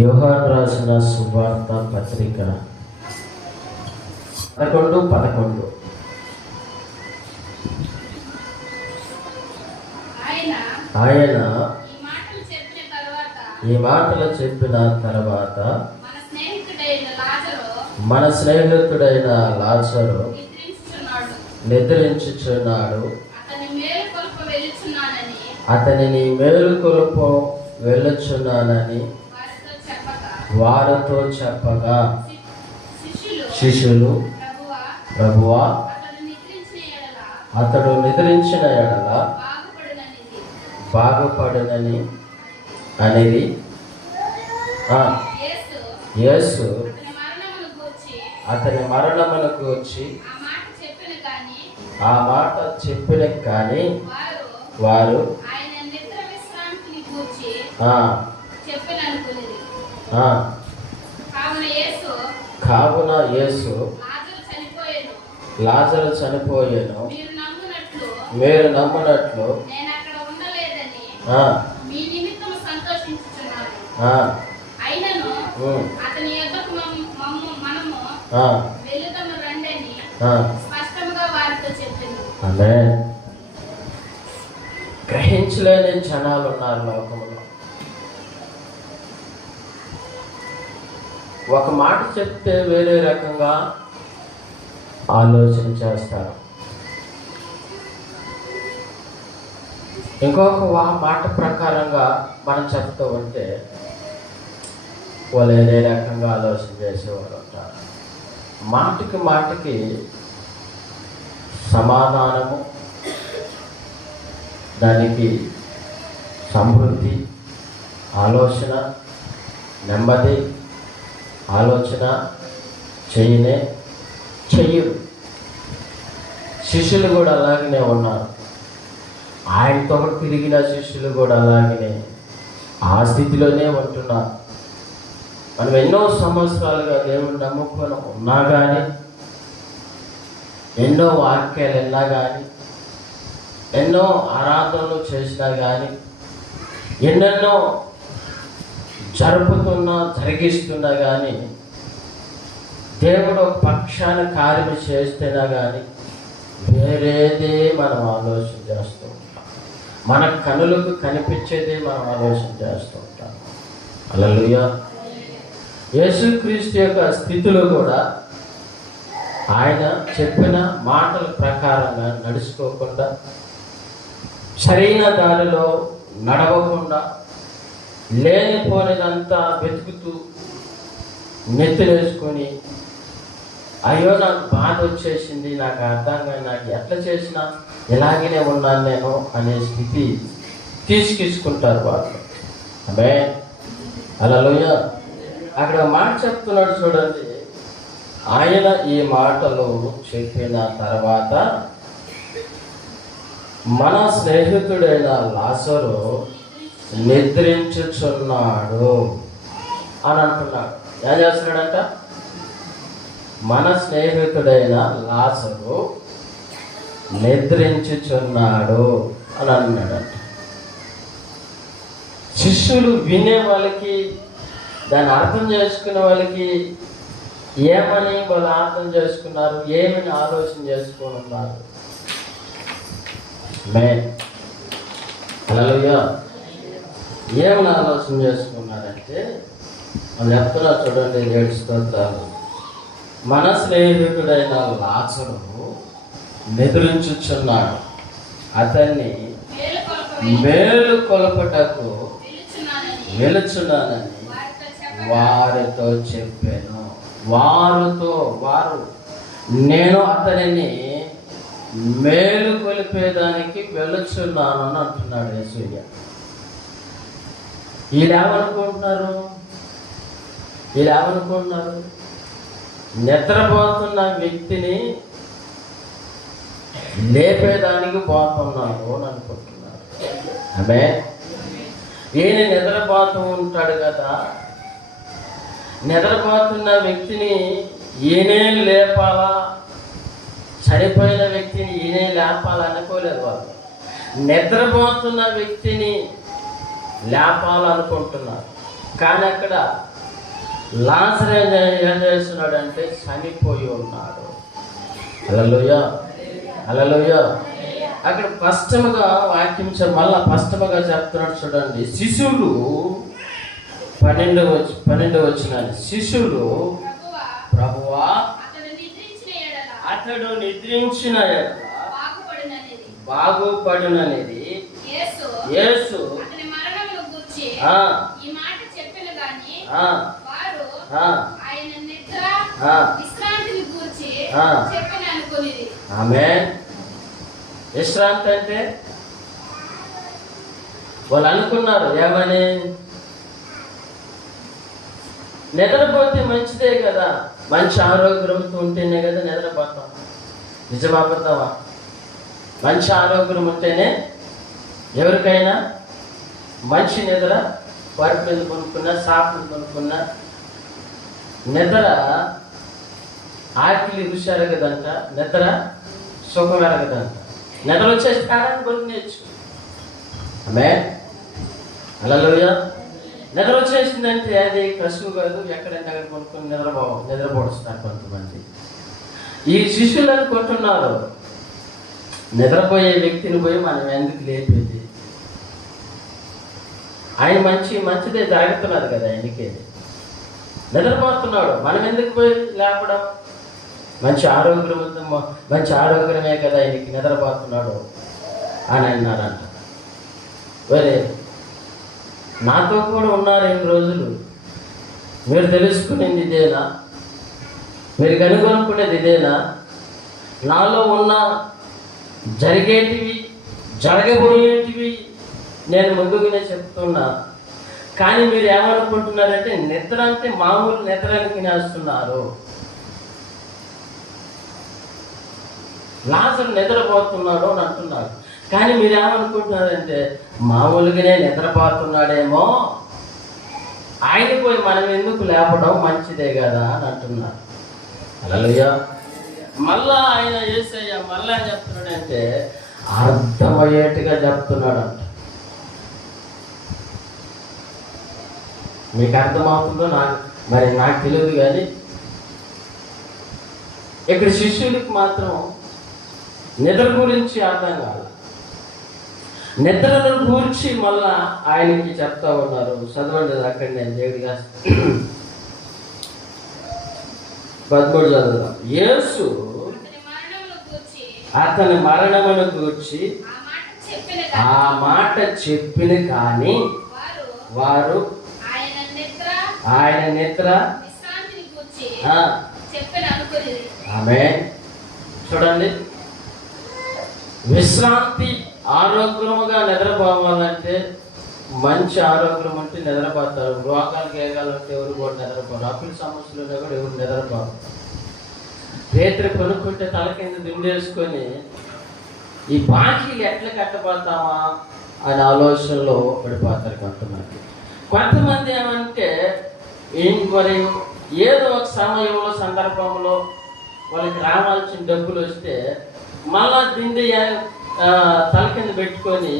యోహాను రాసిన సువార్త పత్రిక 11:11. ఆయన ఈ మాటలు చెప్పిన తర్వాత మన స్నేహితుడైన లాజరు నిద్రించుచున్నాడు, అతనిని మేలుకొలుప వెళ్ళుచున్నానని వారితో చెప్పగా శిష్యులు, ప్రభువా, అతడు నిద్రించిన ఎడల బాగుపడునని అనేది. యేసు అతని మరణమునకు వచ్చి ఆ మాట చెప్పిన కానీ వారు కావున యేసు లాజరు చనిపోయాను, మీరు నమ్మునట్లు గ్రహించలేని జనాలు ఉన్నారు లోకంలో. ఒక మాట చెప్తే వేరే రకంగా ఆలోచన చేస్తారు, ఇంకొక మాట ప్రకారంగా మనం చెప్తూ ఉంటే వాళ్ళు వేరే రకంగా ఆలోచన చేసేవారు ఉంటారు. మాటకి మాటకి సమాధానము, దానికి సమృద్ధి, ఆలోచన, నెమ్మది ఆలోచన చెయ్యరు. శిష్యులు కూడా అలాగనే ఉన్నారు. ఆయనతో తిరిగిన శిష్యులు కూడా అలాగనే ఆ స్థితిలోనే ఉంటున్నారు. మనం ఎన్నో సంవత్సరాలుగా దేవుని నమ్ముకొని ఉన్నా కానీ, ఎన్నో వాక్యాలు విన్నా కానీ, ఎన్నో ఆరాధనలు చేసినా కానీ, ఎన్నెన్నో జరిగిస్తున్నా కానీ, దేవుడు పక్షాన కార్యం చేస్తేనా కానీ వేరేదే మనం ఆలోచన చేస్తూ ఉంటాం. మన కనులకు కనిపించేదే మనం ఆలోచన చేస్తూ ఉంటాం. హల్లెలూయా. యేసుక్రీస్తు యొక్క స్థితిలో కూడా ఆయన చెప్పిన మాటల ప్రకారంగా నడుచుకోకుండా, సరైన దారిలో నడవకుండా, లేనిపోనిదంతా వెతుకుతూ నెత్తినేసుకొని, అయ్యో నాకు బాధ వచ్చేసింది, నాకు అర్థంగా, నాకు ఎట్లా చేసినా ఇలాగనే ఉన్నాను నేను అనే స్థితి తీసుకుంటారు వాళ్ళు. ఆమేన్. హల్లెలూయా. అక్కడ మాట చెప్తున్నాడు చూడండి. ఆయన ఈ మాటలు చెప్పిన తర్వాత మన స్నేహితుడైన లాజరు నిద్రించుచున్నాడు అని అంటున్నాడు. ఏం చేస్తున్నాడంట? మన స్నేహితుడైన లాజరు నిద్రించుచున్నాడు అని అన్నాడంట. శిష్యులు వినే వాళ్ళకి, దాన్ని అర్థం చేసుకునే వాళ్ళకి ఏమని వాళ్ళు అర్థం చేసుకున్నారు, ఏమని ఆలోచన చేసుకొని ఉన్నారు? హల్లెలూయా. ఏమని ఆలోచన చేసుకున్నారంటే వాళ్ళు చెప్తున్నారు చూడండి, 7 స్తోత్రాలు. మన స్నేహితుడైన లాజరు నిద్రించుచున్నాడు, అతన్ని మేలు కొలుపుటకు వెలుచున్నానని వారితో చెప్పాను. వారు నేను అతనిని మేలు కొలిపేదానికి వెలుచున్నాను అని అంటున్నాడు యేసయ్య. వీళ్ళేమనుకుంటున్నారు? నిద్రపోతున్న వ్యక్తిని లేపేదానికి పోతున్నాను అని అనుకుంటున్నారు. ఆమేన్. ఈయన నిద్రపోతూ ఉంటాడు కదా, నిద్రపోతున్న వ్యక్తిని ఈయనే లేపాలా, చనిపోయిన వ్యక్తిని ఈయనే లేపాలనుకోలేదు వాళ్ళు. నిద్రపోతున్న వ్యక్తిని లేపాలనుకుంటున్నారు. కానీ అక్కడ లాజరు ఏం చేస్తున్నాడు అంటే చనిపోయి ఉన్నాడు. హల్లెలూయా, హల్లెలూయా. అక్కడ స్పష్టముగా వాక్యం మళ్ళా స్పష్టముగా చెప్తున్నాడు చూడండి. శిష్యులు 12వ వచనం, శిష్యులు ప్రభువా అతడు నిద్రించిన బాగుపడుననేది యేసు ఆమేన్. విశ్రాంతి అంటే వాళ్ళు అనుకున్నారు ఏమని, నిద్రపోతే మంచిదే కదా, మంచి ఆరోగ్యంతో ఉంటేనే కదా నిద్రపోతాం. నిజమా అబద్ధమా? మంచి ఆరోగ్యం ఉంటేనే ఎవరికైనా మంచి నిద్ర, వర్క్ మీద కొనుక్కున్నా, షాప్ మీద కొనుక్కున్నా నిద్ర ఆకలి రుచి ఎరగదంట, నిద్ర సుఖం ఎరగదంట. నిద్ర వచ్చేసి కారణం కొనుక్కునేచ్చు. ఆమేన్, హల్లెలూయా. నిద్ర వచ్చేసిందంటే అది కసువు కాదు, ఎక్కడైనా అక్కడ కొనుక్కొని నిద్రపోడుస్తున్నారు కొంతమంది. ఈ శిష్యులు అనుకుంటున్నారు నిద్రపోయే వ్యక్తిని పోయి మనం ఎందుకు లేపేది, ఆయన మంచిదే జరుగుతున్నది కదా, ఆయనకి నిద్రపోతున్నాడు, మనం ఎందుకు పోయి లేపడం, మంచి ఆరోగ్యమే కదా ఆయనకి, నిద్రపోతున్నాడు అని అన్నారంట. మరి నాతో కూడా ఉన్నారు ఇన్ని రోజులు, మీరు తెలుసుకునేది ఇదేనా, మీరు కనుగొనుకునేది ఇదేనా, నాలో ఉన్న జరిగేటివి జరగబోయేటివి నేను ముందుగానే చెప్తున్నా. కానీ మీరు ఏమనుకుంటున్నారంటే నిద్ర అంటే మామూలు నిద్రని తినేస్తున్నారు. లాజరు నిద్రపోతున్నాడు అని అంటున్నారు, కానీ మీరు ఏమనుకుంటున్నారంటే మామూలుగానే నిద్రపోతున్నాడేమో, ఆయన పోయి మనం ఎందుకు లేపడం, మంచిదే కదా అని అంటున్నారు. హల్లెలూయా. మళ్ళా ఆయన యేసయ్య మళ్ళా చెప్తున్నాడంటే అర్థమయ్యేట్టుగా చెప్తున్నాడు అంట. మీకు అర్థమవుతుందో నాకు తెలియదు, కానీ ఇక్కడ శిష్యులకు మాత్రం నిద్ర గురించి అర్థం కాదు. నిద్రను గురించి మళ్ళా ఆయనకి చెప్తా ఉన్నారు. చదవండి అక్కడ, నేను దేవుడిగా 13 చదువుదాం. యేసు అతని మరణమును గూర్చి ఆ మాట చెప్పిన కానీ వారు ఆయన నిద్ర ఆమేన్. చూడండి, విశ్రాంతి ఆరోగ్యముగా నిద్రపోవాలంటే, మంచి ఆరోగ్యం అంటే నిద్రపోతారు. రోగాలు గేగాలంటే ఎవరు కూడా నిద్రపోరు. అప్పుల సమస్యలు ఉన్నా కూడా ఎవరు నిద్రపోరు. రేత్రి కొనుక్కుంటే తల కింద దిండేసుకొని ఈ బాకీలు ఎట్లా కట్టబడతామా అనే ఆలోచనలో పడిపోతారు కొంతమంది. కొంతమంది ఏమంటే మరి ఏదో ఒక సమయంలో సందర్భంలో వాళ్ళకి రావాల్సిన డబ్బులు వస్తే మళ్ళా దిండి తల కింద పెట్టుకొని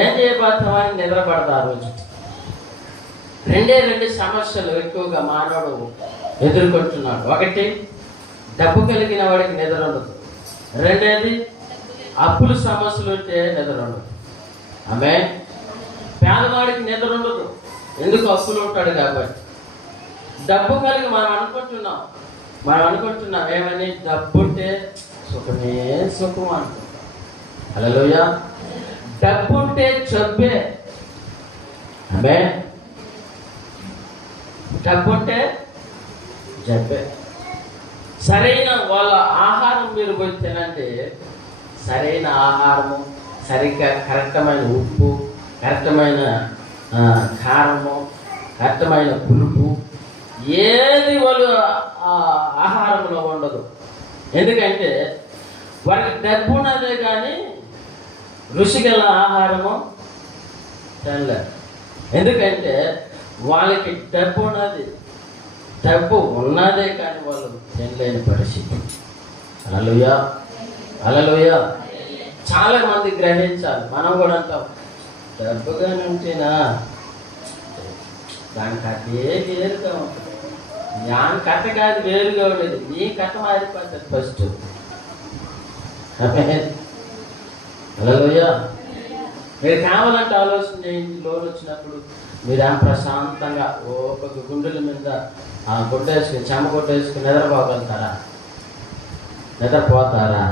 ఏం చేయబోతామని నిద్రపడతారు. రోజు రెండు సమస్యలు ఎక్కువగా మానవుడు ఎదుర్కొంటున్నాడు. ఒకటి, డబ్బు కలిగిన వాడికి నిద్ర ఉండదు. రెండేది, అప్పుల సమస్యలు ఉంటే నిద్ర ఉండదు. ఆమేన్. పేదవాడికి నిద్ర ఉండదు, ఎందుకు అప్పులు ఉంటాడు కాబట్టి. డబ్బు కలిగి మనం అనుకుంటున్నాం ఏమని, డబ్బు ఉంటే సుఖమే సుఖం అనుకుంటాం. హల్లెలూయా. డబ్బు ఉంటే జబ్బే. ఆమేన్. డబ్బు ఉంటే జబ్బే. సరైన వాళ్ళ ఆహారం మీరు పోయి తినంటే, సరైన ఆహారము, సరిగ్గా కరెక్టమైన ఉప్పు, కరెక్టమైన కారము, కరెక్టమైన పులుపు ఏది వాళ్ళు ఆహారంలో ఉండదు. ఎందుకంటే వారికి డబ్బు ఉన్నదే కానీ రుచిగల ఆహారము తినలేదు. ఎందుకంటే వాళ్ళకి డబ్బు ఉన్నదే కానీ వాళ్ళు తినలేని పరిస్థితి. హల్లెలూయా, హల్లెలూయా. చాలా మంది గ్రహించాలి. మనం కూడా అంటాం డబ్బుగానే ఉంటేనా దాని కథే వేరుగా ఉంటుంది. దాని కథ కాదు వేరుగా ఉండేది, నీ కథ మారిపోతుంది ఫస్ట్. హల్లెలూయా. మీరు కావాలంటే ఆలోచన చేయండి. లోన్ వచ్చినప్పుడు మీరు ప్రశాంతంగా ఒక గుండెల మీద కొట్టేసుకుని చెమ్మ కొట్టేసుకుని నిద్రపోగలుగుతారా? నిద్రపోతారా?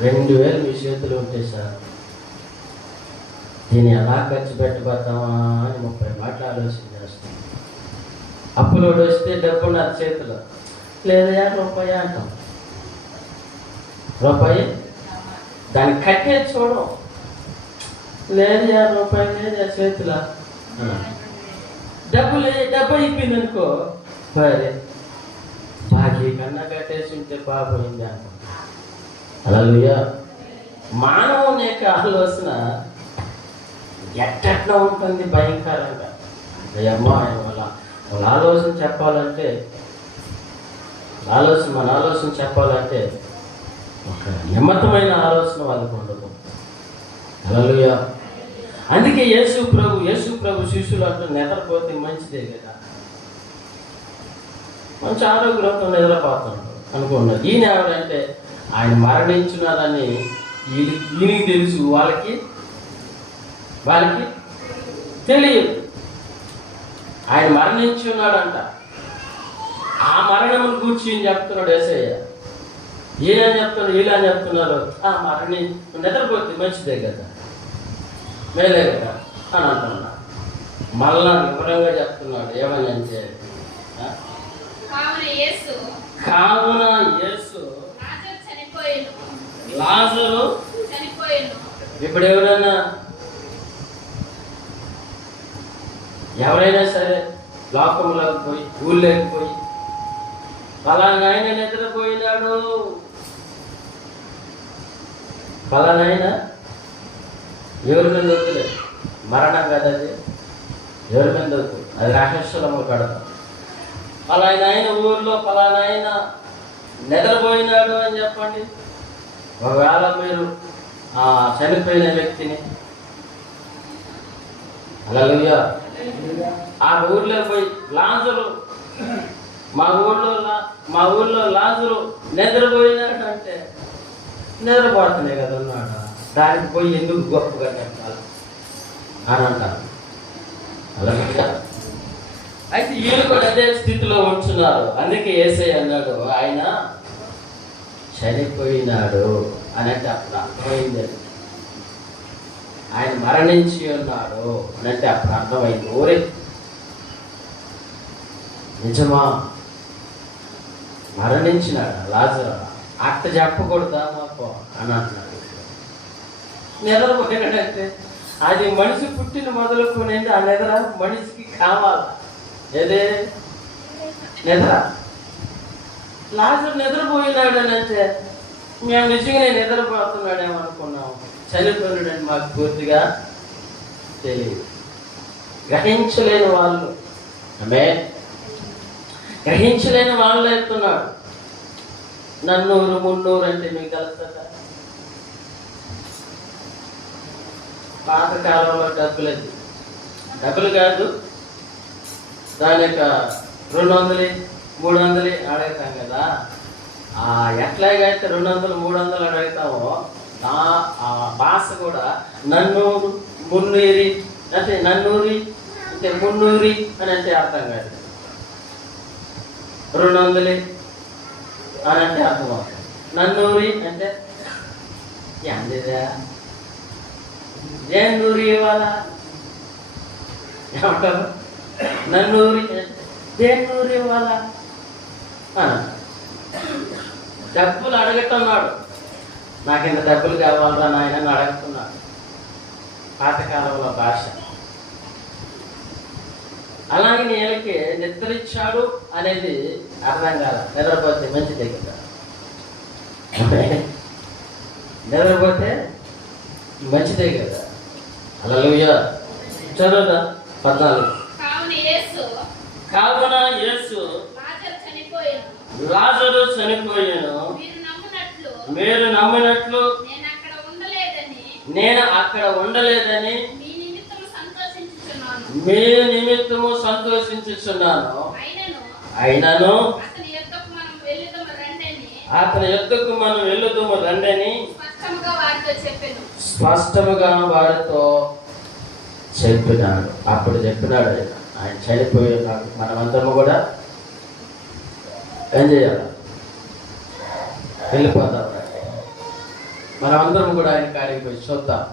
2000 మీ చేతులు ఉంటే సార్ దీన్ని ఎలా ఖర్చు పెట్టబోతామా అని 30 మాటలు ఆలోచన చేస్తాం. అప్పులోడు వస్తే డబ్బు ఉన్నది చేతిలో, లేదా రూపాయి అంటాం. రూపాయి దాన్ని కట్టే చూడం, లేదు రూపాయి లేదు చేతిలో. డబ్బు అయిపోయింది అనుకో, సరే బాకీ కన్నా కట్టేసి ఉంటే బాగుంది అంటాం. హల్లెలూయా. మానవుని యొక్క ఆలోచన ఎట్లా ఉంటుంది, భయంకరంగా. అమ్మా వాళ్ళ ఆలోచన చెప్పాలంటే మన ఆలోచన చెప్పాలంటే ఒక నిమ్మతమైన ఆలోచన వాళ్ళకు ఉండదు. హల్లెలూయా. అందుకే యేసు ప్రభు శిష్యులు అంటూ నిద్రపోతే మంచిదే కదా, మంచి ఆరోగ్యంతో నిద్రపోతున్నాడు అనుకున్నాడు. ఈయన ఎవరంటే ఆయన మరణించున్నారని ఈయనకి తెలుసు, వాళ్ళకి తెలియదు. ఆయన మరణించి ఉన్నాడంట. ఆ మరణమును గూర్చి ఈయన చెప్తున్నాడు యేసయ్య. ఈయన చెప్తున్నాడు, వీళ్ళ చెప్తున్నారు నిద్రపోతే మంచిదే కదా, మేలే కదా అని అంటున్నాడు. మళ్ళా వివరంగా చెప్తున్నాడు ఏమని అంటే, కావున యేసు లాజరు ఇప్పుడు ఎవరైనా సరే లోకంలోకి పోయి ఊళ్ళోకి పోయి ఫలానాయన నిద్రపోయినాడు, ఫలానాయన ఎవరి మీద వద్దులేదు, మరణం కదా అది, ఎవరి మీద వద్దు, అది రహస్యము కడతాం. ఫలానాయన ఊళ్ళో ఫలానాయన నిద్రపోయినాడు అని చెప్పండి. ఒకవేళ మీరు చనిపోయిన వ్యక్తిని హల్లెలూయా ఆ ఊర్లో పోయి లాజరు మా ఊళ్ళో లాజరు నిద్రపోయినాడు అంటే నిద్రపోతున్నాయి కదా ఉన్నాడు, దానికి పోయి ఎందుకు గొప్పగా చెప్పాలి అని అంటారు. హల్లెలూయా. అయితే వీళ్ళు కూడా అదే స్థితిలో ఉంటున్నారు. అందుకే యేసయ్య అన్నాడు ఆయన చనిపోయినాడు అని అంటే అప్పుడు అర్థమైంది. ఆయన మరణించి ఉన్నాడు అని అంటే అప్పుడు అర్థమైంది. ఓరే నిజమా, మరణించినాడు లాజరు, అట్ట చెప్పకూడదా మాకు అని అంటున్నాడు. నిద్రపోయినాడంటే అది మనిషి పుట్టిన మొదలుకునేది ఆ నిద్ర మనిషికి కావాలి. ఏదే నిద్ర. లాజరు నిద్రపోయినాడు అని అంటే మేము నిజంగానే నిద్రపోతున్నాడేమనుకున్నాము, చనిపోయినాడని మాకు పూర్తిగా తెలియదు. గ్రహించలేని వాళ్ళు గ్రహించలేని వాళ్ళు ఎత్తున్నాడు. నన్నూరు మున్నూరు అంటే మీకు తెలుస్తుందా? పాతకాలంలో డబ్బులు కాదు, దాని యొక్క 200 300 అడుగుతాం కదా. ఎట్లాగైతే 200 300 అడుగుతామో ఆ భాష కూడా నన్నూరు మున్నూరి అంటే నన్నూరి అంటే మున్నూరి అని అంటే అర్థం కాదు, 200 అని అంటే అర్థం అవుతుంది. నన్నూరి అంటే ఏందిదా, ఏం నూరి ఇవ్వాలా ఏమంటారు? నన్నూరి దేని నూరి ఇవ్వాలా డబ్బులు అడగట్టున్నాడు. నాకు ఇంత డబ్బులు కావాలరా నాయన అడుగుతున్నాడు. పాతకాలంలో భాష. అలాగే నేలకి నిద్రించాడు అనేది అర్థం కాదు. నిద్రపోతే మంచిదే కదా, నిద్రపోతే మంచిదే కదా. హల్లెలూయా. చదువుదా 14. కావున యేసు లాజరు చనిపోయాను, మీరు నమ్మినట్లు నేను అక్కడ ఉండలేదని మీ నిమిత్తము సంతోషించుచున్నాను. అయినను అతని యొద్దకు మనం వెళ్ళుదుము రండని స్పష్టముగా వారితో చెప్పినాడు. అప్పుడు చెప్పినాడు ఆయన చనిపోయినాడు. మనమందరము కూడా ఏం చేయాలి? వెళ్ళిపోతాం. మనమందరం కూడా ఆయన కాడికి పోయి చూద్దాం.